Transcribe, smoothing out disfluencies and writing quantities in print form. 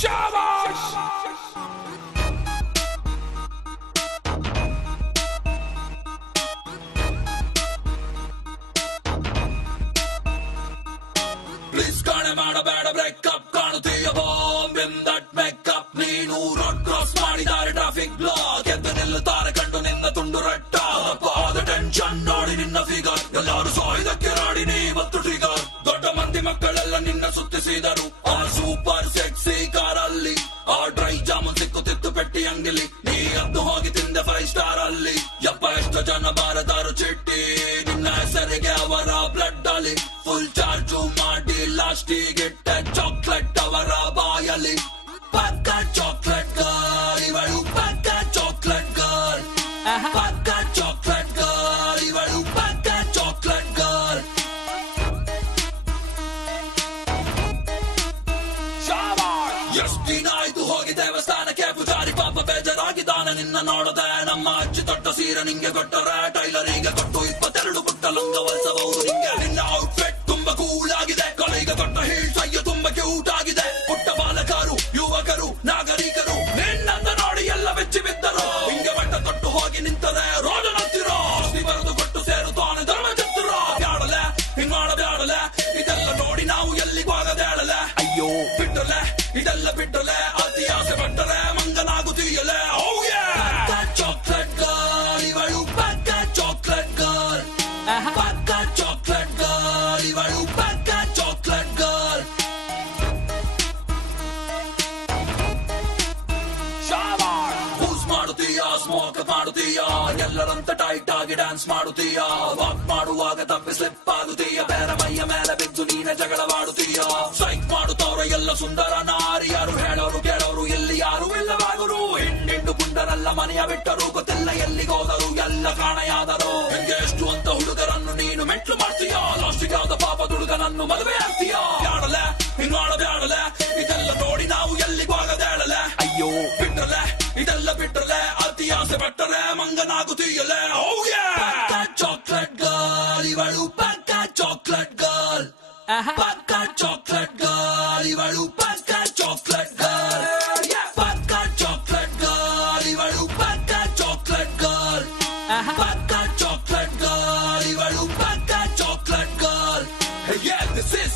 Shabash! Please ಕಾಣೆ ಮಾಡಬೇಡ breakup ಕಾಣುತ್ತೀಯ ಬಾಂಬ್ ಇನ್ ದಟ್ ಮೇಕಪ್ ನೀನು ರೋಡ್ ಕ್ರಾಸ್ ಮಾಡಿದ್ದಾರೆ ಟ್ರಾಫಿಕ್ ಬ್ಲಾಕ್ ಎದ್ದು ನಿಲ್ಲುತ್ತಾರೆ ಕಂಡು ನಿನ್ನ ತುಂಡು ರಟ್ಟ ಆದ ಟೆನ್ಷನ್ ನೋಡಿ ನಿನ್ನ ಫಿಗರ್ ಎಲ್ಲರೂ ಸಾಯ್ದಕ್ಕೆ ರಾಡಿ ನೀವತ್ತು ಟ್ರಿಗರ್ ದೊಡ್ಡ ಮಂದಿ ಮಕ್ಕಳೆಲ್ಲ ನಿನ್ನ ಸುತ್ತಿಸಿದರು ಆ ಸೂಪರ್ ಸೆಕ್ಸಿ ಕಾರಲ್ಲಿ ಆ ಡ್ರೈ ಜಾಮೂನ್ ಸಿಕ್ಕುತ್ತಿತ್ತು ಪೆಟ್ಟಿ ಅಂಗಲಿ ನೀ ಅದ್ದು ಹೋಗಿ ತಿಂದೆ 5 ಸ್ಟಾರ್ ಅಲ್ಲಿ ಯಪ್ಪ ಎಷ್ಟು ಜನ ಬಾರದಾರು ಚಿಟ್ಟಿ ನಿನ್ನ ಹೆಸರಿಗೆ ಅವರ ಬ್ಲಡ್ ಅಲ್ಲಿ ಫುಲ್ ಚಾರ್ಜು ಮಾಡಿ ಲಾಸ್ಟಿಗಿಟ್ಟ ಚಾಕ್ಲೇಟ್ ಅವರ ಬಾಯಲ್ಲಿ ಪಕ್ಕ ಚಾಕ್ಲೇಟ್ ಗರ್ಲ್ ಇವಳು ಪಕ್ಕ ಚಾಕ್ಲೇಟ್ ಗರ್ಲ್ ಪಕ್ಕ ಚಾಕ್ಲೇಟ್ ಗರ್ಲ್ ಇವಳು ಪಕ್ಕ ಚಾಕ್ಲೇಟ್ ಗರ್ಲ್ ಎಷ್ಟು ದಿನ ಆಯ್ತು ಹೋಗಿ ದೇವಸ್ಥಾನಕ್ಕೆ ಪೂಜಾರಿ ಪಾಪ ಬೇಜಾರಾಗಿದ್ದಾನೆ ನಿನ್ನ ನೋಡದೆ ನಮ್ಮ ಅಜ್ಜಿ ತೊಟ್ಟ ಸೀರೆ ನಿಂಗೆ ಕೊಟ್ಟರೆ ಟೈಲರಿಗೆ ಕೊಟ್ಟು 22 ಪುಟ್ಟ ಲಂಗ ಹೊಲಿಸಬಹುದು ನಿಂಗೆ ನಿನ್ನ ಔಟ್ಫಿಟ್ ತುಂಬಾ ಕೂಲ್ ಆಗಿದೆ ಕಲೆಗೆ ಕೊಟ್ಟ ಹೀಲ್ಸ್ ಅಯ್ಯೋ ತುಂಬಾ ಕ್ಯೂಟ್ ಆಗಿದೆ ಪುಟ್ಟ ಬಾಲಕರು ಯುವಕರು ನಾಗರಿಕರು ನಿನ್ನಂದ ನೋಡಿ ಎಲ್ಲ ಬೆಚ್ಚಿ ಬಿದ್ದರು ಹಿಂಗೆ ಬಟ್ಟ ತೊಟ್ಟು ಹೋಗಿ ನಿಂತರೆ ರೋಡ್ ನಂತಿರೋ ಬರೆದು ಕೊಟ್ಟು ಸೇರುತ್ತಾನೆ ಧರ್ಮ ಚತ್ತುರ ಬ್ಯಾಡಲೆ ಹಿಂಗ್ ಮಾಡಬ್ಯಾಡಲೆ ಇದೆಲ್ಲ ನೋಡಿ ನಾವು ಎಲ್ಲಿಗೂ ಆಗದೇಳಲೆ ಅಯ್ಯೋ ಬಿಟ್ಟಲೆ ಇದೆಲ್ಲ ಬಿಟ್ಟಲೆ ಅತಿ ಆಸೆ ಪಟ್ಟರೆ ಮಂಗನಾಗುತ್ತೀಯಲೆ ಚಾಕ್ಲೇಟ್ ಗರ್ಲ್ ಇವಳು ಪಕ್ಕ ಚಾಕ್ಲೇಟ್ ಗರ್ಲ್ ಪಕ್ಕ ಚಾಕ್ಲೇಟ್ ಗರ್ಲ್ ಇವಳು ಪಕ್ಕ ಚಾಕ್ಲೇಟ್ ಗರ್ಲ್ ಬೂಸ್ ಮಾಡುತ್ತೀಯ ಸ್ಮೋಕ್ ಮಾಡುತ್ತೀಯ ಎಲ್ಲರಂತ ಟೈಟ್ ಆಗಿ ಡ್ಯಾನ್ಸ್ ಮಾಡುತ್ತೀಯ ವಾಕ್ ಮಾಡುವಾಗ ತಪ್ಪಿ ಸ್ಲಿಪ್ ಆಗುತ್ತೀಯ ಬೇರೆ ಮೈಯ ಮೇಲೆ ಬಿದ್ದು ನೀನೆ ಜಗಳವಾಡುತ್ತೀಯ ಸೈಕ್ ಮಾಡುತ್ತವ್ರ ಎಲ್ಲ ಸುಂದರ ನಾರಿ ಯಾರು ಹೇಳೋರು ಕೇಳೋರು ಇಲ್ಲಿ ಯಾರು ಇಲ್ಲವಾಗರು ಹಿಂಡಿಂಡು ಗುಂಡರೆಲ್ಲ ಮನೆಯ ಬಿಟ್ಟರು ಗೊತ್ತಿಲ್ಲ ಎಲ್ಲಿಗೋದರು ಎಲ್ಲ ಕಾಣೆಯಾದರು ಹಿಂಗೆ ಎಷ್ಟು ಅಂತ ಹುಡುಗರನ್ನು ನೀನು ಮೆಟ್ಲು ಮಾಡ್ತೀಯ ಲಾಸ್ಟಿಗೆ ಯಾವ್ದ ಪಾಪ ಹುಡುಗನನ್ನು ಮದುವೆ ಆಗ್ತೀಯ ಬ್ಯಾಡಲೆ ಹಿಂಗ್ ಮಾಡಬ್ಯಾಡಲೆ ಇದೆಲ್ಲ ನೋಡಿ ನಾವು ಎಲ್ಲಿಗೂ ಆಗದೇಳಲೆ ಅಯ್ಯೋ ಬಿಟ್ಟಲೆ ಇದೆಲ್ಲ ಬಿಟ್ಟರೆ ಅತಿ ಆಸೆ ಪಟ್ಟರೆ ಮಂಗನಾಗುತ್ತೀಯಲೆ ಪಕ್ಕ ಚಾಕ್ಲೇಟ್ ಗರ್ಲ್ ಇವಳು ಪಕ್ಕ ಚಾಕ್ಲೇಟ್ ಗರ್ಲ್ ಪಕ್ಕ ಚಾಕ್ಲೇಟ್ ಗರ್ಲ್ ಇವಳು ಪಕ್ಕ ಚಾಕ್ಲೇಟ್ ಗರ್ಲ್ ಪಕ್ಕ ಚಾಕ್ಲೇಟ್ ಗರ್ಲ್ ಇವಳು ಪಕ್ಕ ಚಾಕ್ಲೇಟ್ ಗರ್ಲ್ ಪಕ್ಕ ಚಾಕ್ಲೇಟ್ ಗರ್ಲ್ ಇವಳು ಪಕ್ಕ chocolate girl Yeah, this is